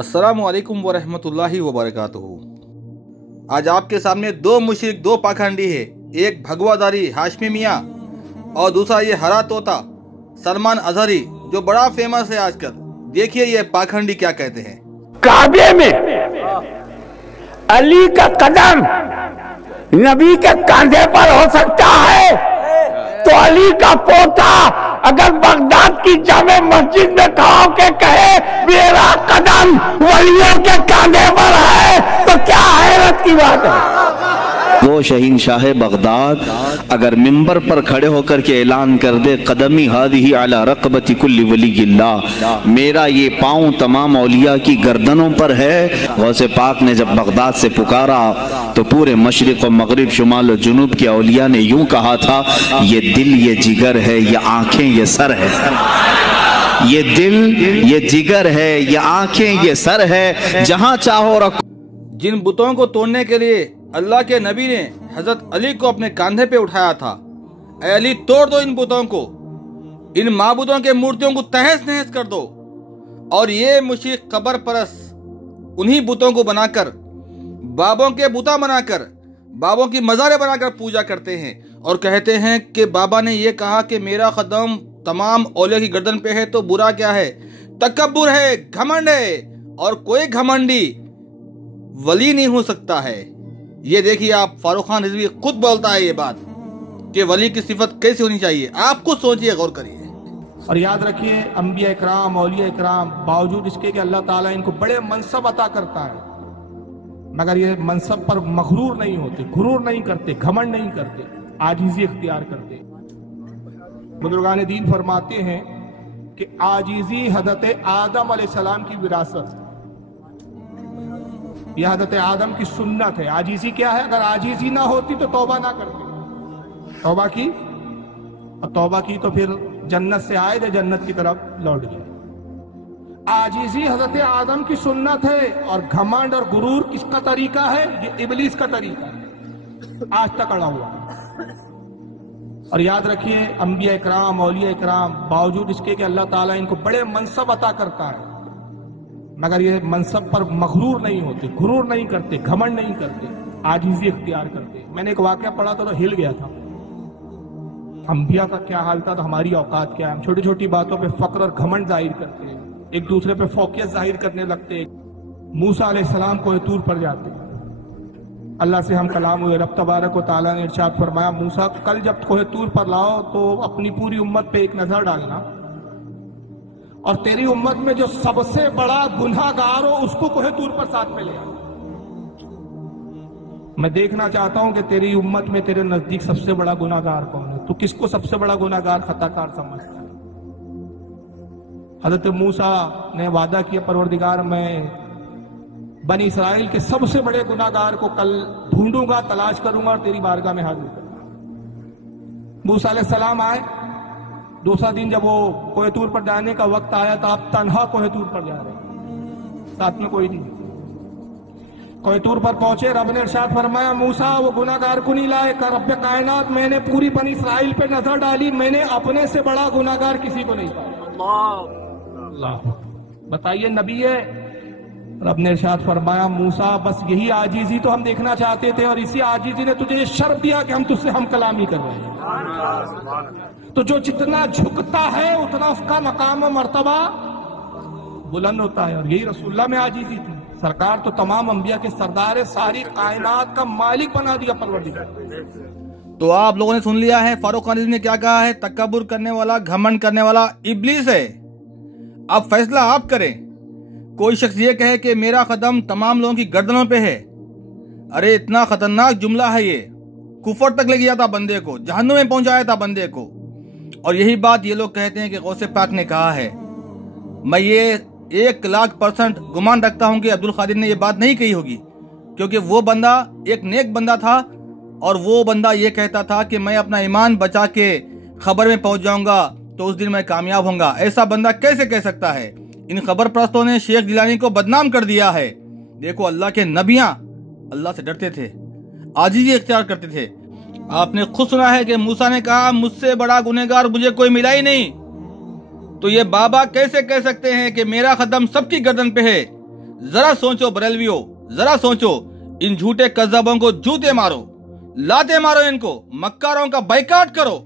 अस्सलामु अलैकुम वरहमतुल्लाहि वबरकातुहू। आज आपके सामने दो मुशरिक, दो पाखंडी है, एक भगवाधारी हाशमी मियाँ और दूसरा ये हरा तोता सलमान अजहरी जो बड़ा फेमस है आजकल। देखिए ये पाखंडी क्या कहते हैं। काबे में अली का कदम नबी के कंधे पर हो सकता है, तो अली का पोता अगर बगदाद की जामे मस्जिद में खड़ा के कहे मेरा कदम वलियों के कंधे पर है, तो क्या हैरत की बात है। वो शहीनशाह बगदाद अगर मिंबर पर खड़े होकर के ऐलान कर दे कदमी हादिही अला रक़बती कुल्ली वलीयिल्लाह, मेरा ये पाँव तमाम औलिया की गर्दनों पर है। गौसे पाक ने जब बगदाद से पुकारा तो पूरे मशरिक़ और मगरिब, शुमाल और जुनूब के औलिया ने यूं कहा था, ये दिल, ये जिगर है, ये आंखें, ये सर है। ये दिल, ये जिगर है, ये आंखें, ये सर है, जहां चाहो रखो। जिन बुतों को तोड़ने के लिए अल्लाह के नबी ने हजरत अली को अपने कंधे पे उठाया था, ऐ अली तोड़ दो इन बुतों को, इन माबूदों के मूर्तियों को तहस नहस कर दो। और ये मुशरिक कब्र परस्त उन्हीं बुतों को बनाकर, बाबों के बुता बनाकर, बाबों की मज़ारें बनाकर पूजा करते हैं और कहते हैं कि बाबा ने ये कहा कि मेरा कदम तमाम औलिया की गर्दन पे है, तो बुरा क्या है। तकब्बुर है, घमंड है, और कोई घमंडी वली नहीं हो सकता है। ये देखिए आप, फारूक खान रिजवी खुद बोलता है ये बात कि वली की सिफत कैसी होनी चाहिए। आप खुद सोचिए, गौर करिए। और याद रखिए, अंबिया इकराम, औलिया इकराम, बावजूद इसके कि अल्लाह ताला इनको बड़े मनसब अता करता है, मगर ये मनसब पर मगरूर नहीं होते, गुरूर नहीं करते, घमंड नहीं करते, आजीजी इख्तियार करते। बुजुर्गान दीन फरमाते हैं कि आजीजी हजरत आदम अलैहिस्सलाम की विरासत, यह हजरत आदम की सुन्नत है। आजीजी क्या है? अगर आजीजी ना होती तो तौबा ना करते। तौबा की, और तौबा की तो फिर जन्नत से आए थे, जन्नत की तरफ लौट गए। आजीजी हजरत आदम की सुन्नत है, और घमंड और गुरूर किसका तरीका है? ये इबलीस का तरीका है, आज तक अड़ा हुआ। और याद रखिए, अंबिया इकराम, औलिया इकराम, बावजूद इसके कि अल्लाह ताला इनको बड़े मनसब अता करता है, मगर ये मनसब पर मगरूर नहीं होते, गुरूर नहीं करते, घमंड नहीं करते, आजीजी इख्तियार करते। मैंने एक वाकया पढ़ा था तो हिल गया था। अंबिया का क्या हाल था तो हमारी औकात क्या है। हम छोटी छोटी बातों पे फक्र और घमंड जाहिर करते हैं, एक दूसरे पे फोकियत जाहिर करने लगते हैं। मूसा अलैहिस्सलाम कोह तूर पर जाते, अल्लाह से हम कलाम हुए। रब तबारक व तआला ने इरशाद फरमाया, मूसा कल जब कोह तूर पर लाओ तो अपनी पूरी उम्मत पे एक नजर डालना, और तेरी उम्मत में जो सबसे बड़ा गुनाहगार हो उसको कोह तूर पर साथ में ले आ। मैं देखना चाहता हूं कि तेरी उम्मत में तेरे नजदीक सबसे बड़ा गुनाहगार कौन है। तू किसको सबसे बड़ा गुनाहगार, खताकार समझता है? हजरत मूसा ने वादा किया, परवरदिगार मैं बनी इस्राइल के सबसे बड़े गुनाहगार को कल ढूंढूंगा, तलाश करूंगा और तेरी बारगाह में हाजिर करूंगा। मूसा अलैहिस्सलाम आए। दूसरा दिन जब वो कोह तूर पर जाने का वक्त आया तो आप तन्हा कोह तूर पर जा रहे, साथ में कोई नहीं। कोह तूर पर पहुंचे, रब ने इरशाद फरमाया, मूसा वो गुनाहगार को नहीं लाए। का रब्बे कायनात, मैंने पूरी बनी इस्राइल पे नजर डाली, मैंने अपने से बड़ा गुनाहगार किसी को नहीं पाया। बताइए, नबी है। रब ने इरशाद फरमाया, मूसा बस यही आजीजी तो हम देखना चाहते थे, और इसी आजीजी ने तुझे ये शर्फ दिया कि हम तुझसे हम कलामी कर रहे हैं। तो जो जितना झुकता है उतना उसका मकाम और मर्तबा बुलंद होता है, और यही रसूलुल्लाह में आजीजी थी। सरकार तो तमाम अंबिया के सरदार है, सारी कायनात का मालिक बना दिया परवरदिगार। तो आप लोगों ने सुन लिया है फारूक खान रिजवी ने क्या कहा है। तकब्बुर करने वाला, घमंड करने वाला इब्लीस है। अब फैसला आप करें। कोई शख्स ये कहे कि मेरा कदम तमाम लोगों की गर्दनों पे है, अरे इतना खतरनाक जुमला है ये, कुफर तक ले गया था बंदे को, जहन्नुम में पहुंचाया था बंदे को। और यही बात ये लोग कहते हैं कि गौसे पाक ने कहा है। मैं ये 1,00,000% गुमान रखता हूं कि अब्दुल कादिर ने ये बात नहीं कही होगी, क्योंकि वो बंदा एक नेक बंदा था, और वो बंदा ये कहता था कि मैं अपना ईमान बचा के खबर में पहुंच जाऊंगा तो उस दिन मैं कामयाब होऊंगा। ऐसा बंदा कैसे कह सकता है। इन खबर परस्तों ने शेख जिलानी को बदनाम कर दिया है। देखो, अल्लाह के नबियां अल्लाह से डरते थे, आजीजी इख्तियार करते थे। आपने खुद सुना है कि मूसा ने कहा, मुझसे बड़ा गुनहगार मुझे कोई मिला ही नहीं। तो ये बाबा कैसे कह सकते हैं कि मेरा कदम सबकी गर्दन पे है, जरा सोचो बरेलवियों, जरा सोचो, इन झूठे कज़्ज़ाबों को जूते मारो, लाते मारो, इनको मक्कारों का बाइकाट करो।